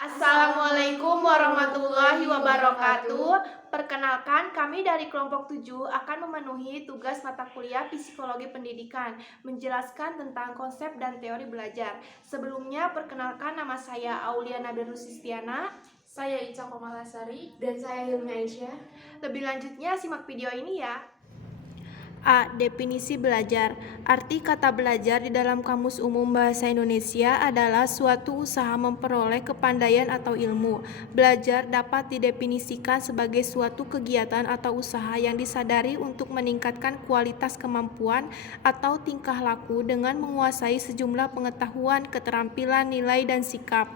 Assalamualaikum warahmatullahi wabarakatuh. Perkenalkan, kami dari kelompok 7 akan memenuhi tugas mata kuliah Psikologi Pendidikan, menjelaskan tentang konsep dan teori belajar. Sebelumnya, perkenalkan nama saya Aulia Nabil Rusistiana. Saya Ica Komalasari. Dan saya Hilmi Aisyah. Lebih lanjutnya, simak video ini ya. A. Definisi belajar. Arti kata belajar di dalam Kamus Umum Bahasa Indonesia adalah suatu usaha memperoleh kepandaian atau ilmu. Belajar dapat didefinisikan sebagai suatu kegiatan atau usaha yang disadari untuk meningkatkan kualitas kemampuan atau tingkah laku dengan menguasai sejumlah pengetahuan, keterampilan, nilai, dan sikap.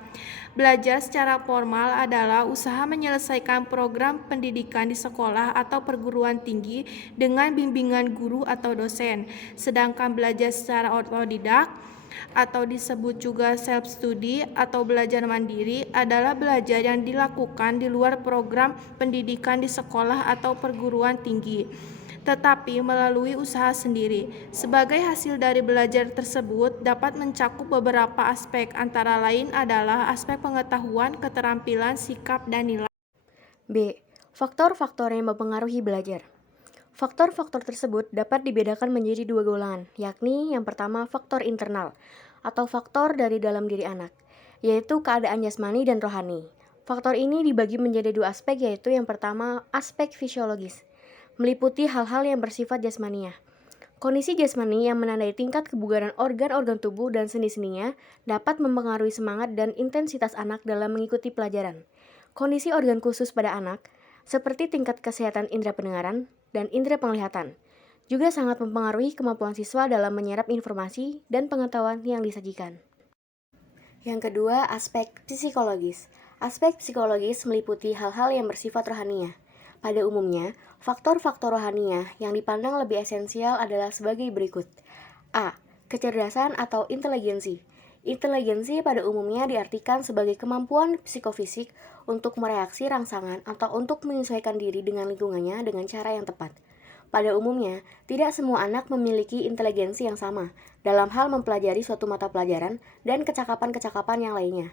Belajar secara formal adalah usaha menyelesaikan program pendidikan di sekolah atau perguruan tinggi dengan bimbingan guru atau dosen. Sedangkan belajar secara otodidak atau disebut juga self-study atau belajar mandiri adalah belajar yang dilakukan di luar program pendidikan di sekolah atau perguruan tinggi, tetapi melalui usaha sendiri. Sebagai hasil dari belajar tersebut dapat mencakup beberapa aspek, antara lain adalah aspek pengetahuan, keterampilan, sikap, dan nilai. B. Faktor-faktor yang mempengaruhi belajar. Faktor-faktor tersebut dapat dibedakan menjadi dua golongan, yakni yang pertama faktor internal, atau faktor dari dalam diri anak, yaitu keadaan jasmani dan rohani. Faktor ini dibagi menjadi dua aspek, yaitu yang pertama aspek fisiologis, meliputi hal-hal yang bersifat jasmaniah. Kondisi jasmani yang menandai tingkat kebugaran organ-organ tubuh dan sendi-sendinya dapat mempengaruhi semangat dan intensitas anak dalam mengikuti pelajaran. Kondisi organ khusus pada anak, seperti tingkat kesehatan indera pendengaran dan indera penglihatan, juga sangat mempengaruhi kemampuan siswa dalam menyerap informasi dan pengetahuan yang disajikan. Yang kedua, aspek psikologis. Aspek psikologis meliputi hal-hal yang bersifat rohaniah. Pada umumnya, faktor-faktor rohaniah yang dipandang lebih esensial adalah sebagai berikut. A. Kecerdasan atau inteligensi. Inteligensi pada umumnya diartikan sebagai kemampuan psikofisik untuk mereaksi rangsangan atau untuk menyesuaikan diri dengan lingkungannya dengan cara yang tepat. Pada umumnya, tidak semua anak memiliki inteligensi yang sama dalam hal mempelajari suatu mata pelajaran dan kecakapan-kecakapan yang lainnya.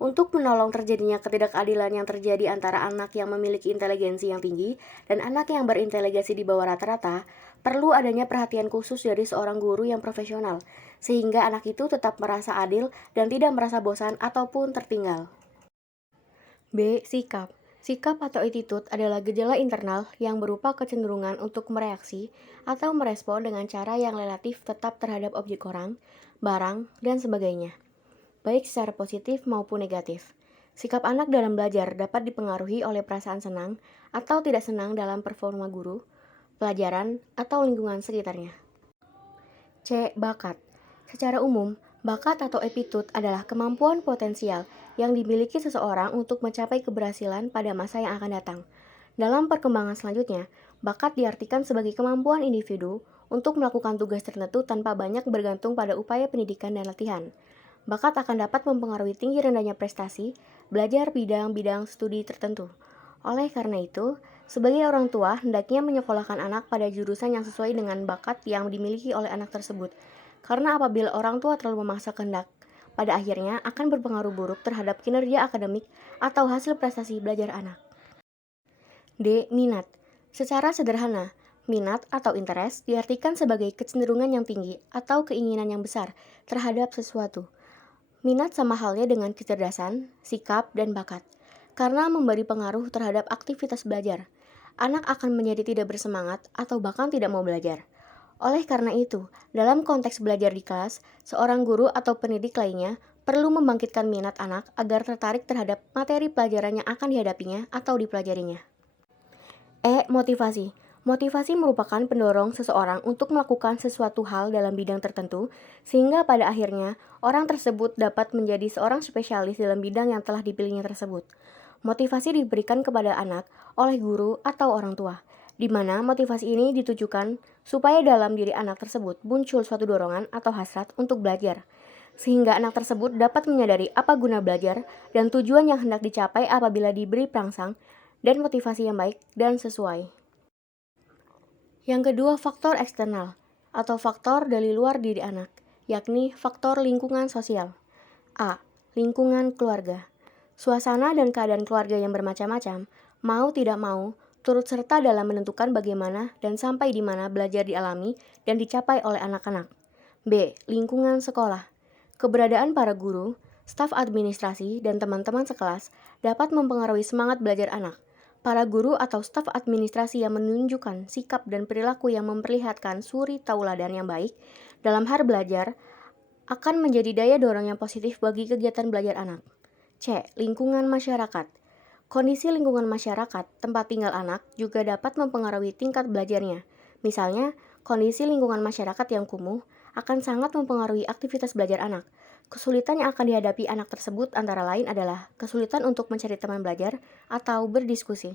Untuk menolong terjadinya ketidakadilan yang terjadi antara anak yang memiliki inteligensi yang tinggi dan anak yang berinteligensi di bawah rata-rata, perlu adanya perhatian khusus dari seorang guru yang profesional, sehingga anak itu tetap merasa adil dan tidak merasa bosan ataupun tertinggal. B. Sikap. Sikap atau attitude adalah gejala internal yang berupa kecenderungan untuk mereaksi atau merespon dengan cara yang relatif tetap terhadap objek orang, barang, dan sebagainya, baik secara positif maupun negatif. Sikap anak dalam belajar dapat dipengaruhi oleh perasaan senang atau tidak senang dalam performa guru, pelajaran, atau lingkungan sekitarnya. C. Bakat. Secara umum, bakat atau aptitude adalah kemampuan potensial yang dimiliki seseorang untuk mencapai keberhasilan pada masa yang akan datang. Dalam perkembangan selanjutnya, bakat diartikan sebagai kemampuan individu untuk melakukan tugas tertentu tanpa banyak bergantung pada upaya pendidikan dan latihan. Bakat akan dapat mempengaruhi tinggi rendahnya prestasi, belajar bidang-bidang studi tertentu. Oleh karena itu, sebagai orang tua, hendaknya menyekolahkan anak pada jurusan yang sesuai dengan bakat yang dimiliki oleh anak tersebut. Karena apabila orang tua terlalu memaksa kehendak, pada akhirnya akan berpengaruh buruk terhadap kinerja akademik atau hasil prestasi belajar anak. D. Minat. Secara sederhana, minat atau interest diartikan sebagai kecenderungan yang tinggi atau keinginan yang besar terhadap sesuatu. Minat sama halnya dengan kecerdasan, sikap, dan bakat. Karena memberi pengaruh terhadap aktivitas belajar, anak akan menjadi tidak bersemangat atau bahkan tidak mau belajar. Oleh karena itu, dalam konteks belajar di kelas, seorang guru atau pendidik lainnya perlu membangkitkan minat anak agar tertarik terhadap materi pelajaran yang akan dihadapinya atau dipelajarinya. E. Motivasi. Motivasi merupakan pendorong seseorang untuk melakukan sesuatu hal dalam bidang tertentu, sehingga pada akhirnya orang tersebut dapat menjadi seorang spesialis dalam bidang yang telah dipilihnya tersebut. Motivasi diberikan kepada anak oleh guru atau orang tua, di mana motivasi ini ditujukan supaya dalam diri anak tersebut muncul suatu dorongan atau hasrat untuk belajar, sehingga anak tersebut dapat menyadari apa guna belajar dan tujuan yang hendak dicapai apabila diberi perangsang dan motivasi yang baik dan sesuai. Yang kedua, faktor eksternal atau faktor dari luar diri anak, yakni faktor lingkungan sosial. A. Lingkungan keluarga. Suasana dan keadaan keluarga yang bermacam-macam, mau tidak mau, turut serta dalam menentukan bagaimana dan sampai di mana belajar dialami dan dicapai oleh anak-anak. B. Lingkungan sekolah. Keberadaan para guru, staf administrasi, dan teman-teman sekelas dapat mempengaruhi semangat belajar anak. Para guru atau staf administrasi yang menunjukkan sikap dan perilaku yang memperlihatkan suri tauladan yang baik dalam hal belajar akan menjadi daya dorong yang positif bagi kegiatan belajar anak. C. Lingkungan masyarakat. Kondisi lingkungan masyarakat, tempat tinggal anak, juga dapat mempengaruhi tingkat belajarnya. Misalnya, kondisi lingkungan masyarakat yang kumuh akan sangat mempengaruhi aktivitas belajar anak. Kesulitan yang akan dihadapi anak tersebut antara lain adalah kesulitan untuk mencari teman belajar atau berdiskusi.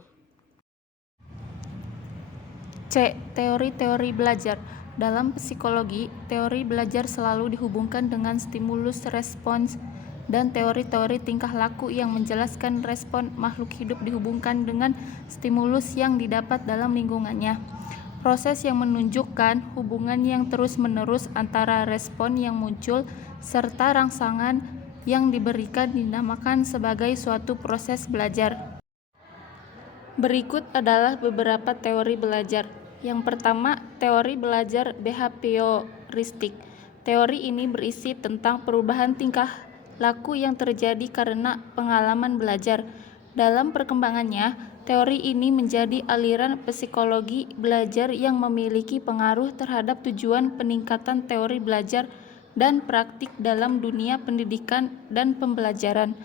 C. Teori-teori belajar. Dalam psikologi, teori belajar selalu dihubungkan dengan stimulus respons dan teori-teori tingkah laku yang menjelaskan respon makhluk hidup dihubungkan dengan stimulus yang didapat dalam lingkungannya. Proses yang menunjukkan hubungan yang terus-menerus antara respon yang muncul serta rangsangan yang diberikan dinamakan sebagai suatu proses belajar. Berikut adalah beberapa teori belajar. Yang pertama, teori belajar behavioristik. Teori ini berisi tentang perubahan tingkah laku yang terjadi karena pengalaman belajar. Dalam perkembangannya, teori ini menjadi aliran psikologi belajar yang memiliki pengaruh terhadap tujuan peningkatan teori belajar dan praktik dalam dunia pendidikan dan pembelajaran.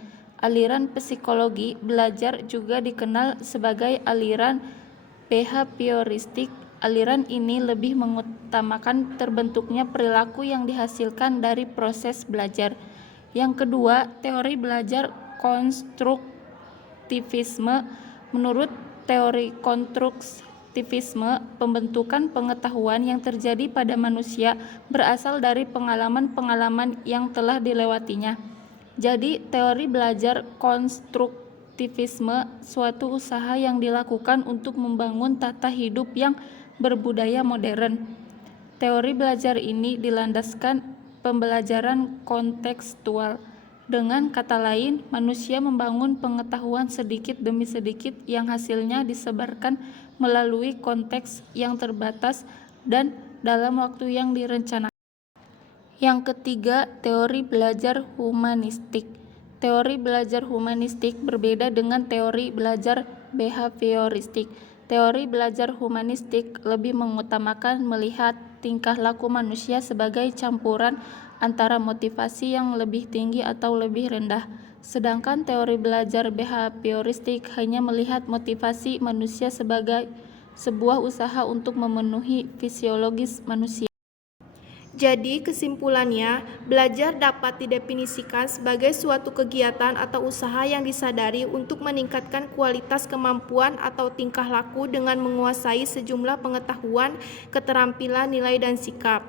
Aliran psikologi belajar juga dikenal sebagai aliran behavioristik. Aliran ini lebih mengutamakan terbentuknya perilaku yang dihasilkan dari proses belajar. Yang kedua, teori belajar konstruktivisme. Menurut teori konstruktivisme, pembentukan pengetahuan yang terjadi pada manusia berasal dari pengalaman-pengalaman yang telah dilewatinya. Jadi, teori belajar konstruktivisme suatu usaha yang dilakukan untuk membangun tata hidup yang berbudaya modern. Teori belajar ini dilandaskan pembelajaran kontekstual. Dengan kata lain, manusia membangun pengetahuan sedikit demi sedikit yang hasilnya disebarkan melalui konteks yang terbatas dan dalam waktu yang direncanakan. Yang ketiga, teori belajar humanistik. Teori belajar humanistik berbeda dengan teori belajar behavioristik. Teori belajar humanistik lebih mengutamakan melihat tingkah laku manusia sebagai campuran antara motivasi yang lebih tinggi atau lebih rendah. Sedangkan teori belajar behavioristik hanya melihat motivasi manusia sebagai sebuah usaha untuk memenuhi fisiologis manusia. Jadi, kesimpulannya, belajar dapat didefinisikan sebagai suatu kegiatan atau usaha yang disadari untuk meningkatkan kualitas kemampuan atau tingkah laku dengan menguasai sejumlah pengetahuan, keterampilan, nilai, dan sikap.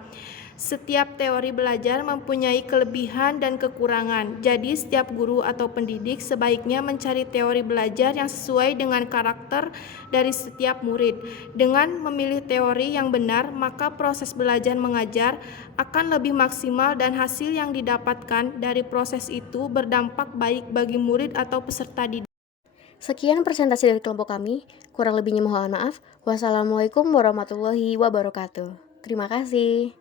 Setiap teori belajar mempunyai kelebihan dan kekurangan. Jadi, setiap guru atau pendidik sebaiknya mencari teori belajar yang sesuai dengan karakter dari setiap murid. Dengan memilih teori yang benar, maka proses belajar mengajar akan lebih maksimal dan hasil yang didapatkan dari proses itu berdampak baik bagi murid atau peserta didik. Sekian presentasi dari kelompok kami. Kurang lebihnya mohon maaf. Wassalamualaikum warahmatullahi wabarakatuh. Terima kasih.